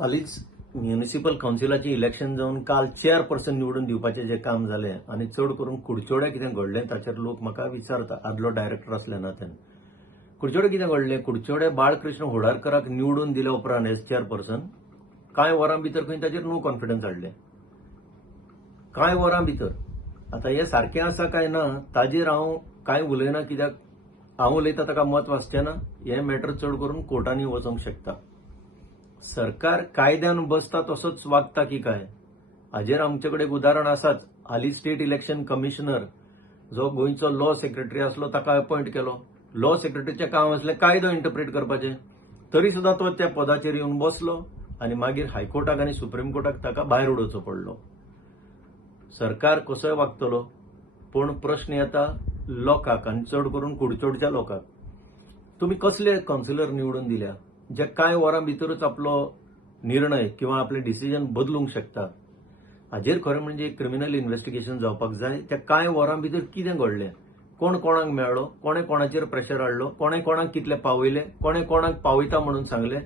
हालींच municipal कावन्सिलाची election जावन काल चेअरपर्सन निवडून दिवपाचें जें काम जालें आनी चड करून कुडचोडे कितें घडलें ताचेर लोक म्हाका विचारता आदलो डायरेक्टर आसल्या नात्यान. कुडचोडे कितें घडलें? कुडचोडे बाळकृष्ण होडारकराक निवडून दिले उपरांत एज चेअरपर्सन कांय वरां भितर खंय ताचेर नो कॉन्फिडन्स हाडलें. कांय वरां भितर. आतां हें सारकें आसा काय ना ताजेर हांव कांय उलयना, कित्याक हांव उलयतां ताका मत वाचचें ना. हें मॅटर चड करून कोर्टांनी वचोंक शकता. सरकार कायद्यान बसता तसोच वागता की काय हाजेर आमचे कडेन उदाहरण आसाच. हालीं स्टेट इलेक्शन कमिशनर जो गोंयचो लॉ सेक्रेटरी आसलो ताका अपॉइंट केलो. लॉ सेक्रेटरीचें काम आसलें कायदो इंटरप्रेट करपाचें. तरी सुद्दां तो त्या पदाचेर येवन बसलो आनी मागीर हायकोर्टाक आनी सुप्रीम कोर्टाक ताका भायर उडोवचो पडलो. सरकार कसोय वागतलो, पूण प्रश्न येता लोकांक आनी चड करून कुडचोडच्या लोकांक. तुम्ही कसले कावन्सिलर निवडून दिल्या जे कांय वरां भितरूच आपलो निर्णय किंवा आपलें डिसिजन बदलूंक शकता. हाजेर खरें म्हणजे क्रिमिनल इन्व्हेस्टिगेशन जावपाक जाय. त्या कांय वरां भितर कितें घडलें, कोण कोणाक मेळ्ळो, कोणे कोणाचेर प्रेशर हाडलो, कोणे कोणाक कितले पावयले, कोणे कोणाक पावयता म्हणून सांगले.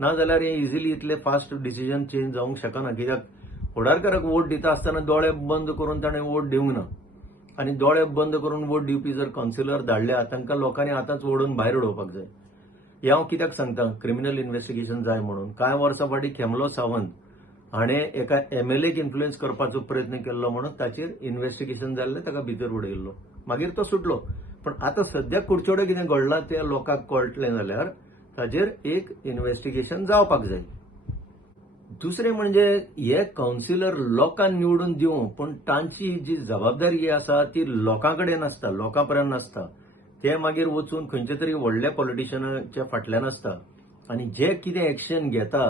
नाजाल्यार हे इजिली इतले फास्ट डिसिजन चेंज जावंक शकना. कित्याक होडारकराक वोट दिता आसतना दोळे बंद करून ताणें वोट दिवंक ना. आनी दोळे बंद करून वोट दिवपी जर कावन्सिलर धाडल्या तांकां लोकांनी आतांच ओडून भायर उडोवपाक जाय. हे हांव कित्याक सांगता, क्रिमिनल इन्व्हेस्टिगेशन जाय म्हणून. कांय वर्सां फाटीं खेमलो सावंत हाणें एका एमएलएक इन्फ्लुएन्स करपाचो प्रयत्न केल्लो म्हणून ताचेर इन्व्हेस्टिगेशन जाल्लें, ताका भितर उडयल्लो. मागीर तो सुटलो. पण आतां सद्याक कुडचोडे कितें घडलां तें लोकांक कळटलें जाल्यार ताचेर एक इन्व्हेस्टिगेशन जावपाक जाय. दुसरें म्हणजे हे कावन्सिलर लोकांक निवडून दिवं, पण तांची जी जबाबदारी आसा ती लोकां कडेन आसता, लोकां पर्यंत नासता. ते मागीर वचून खंयच्या तरी व्हडल्या पॉलिटिशियनाच्या फाटल्यान आसता आनी जे कितें एक्शन घेता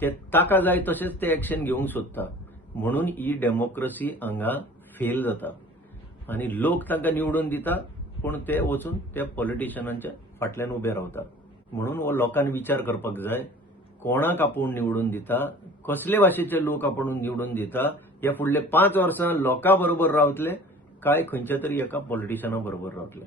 ते ताका जाय तशेंच ते एक्शन घेवंक सोदता. म्हणून ही डेमोक्रेसी हांगा फेल जाता आनी लोक तांकां निवडून दिता, पूण ते वचून त्या पॉलिटिशियनांच्या फाटल्यान उबे रावता. म्हणून हो लोकांनी विचार करपाक जाय, कोणाक आपूण निवडून दिता, कसले भाशेचे लोक आपूण निवडून दिता. हे फुडले 5 वर्सां लोकां बरोबर रावतले काय खंयच्या तरी एका पॉलिटिशियना बरोबर रावतले.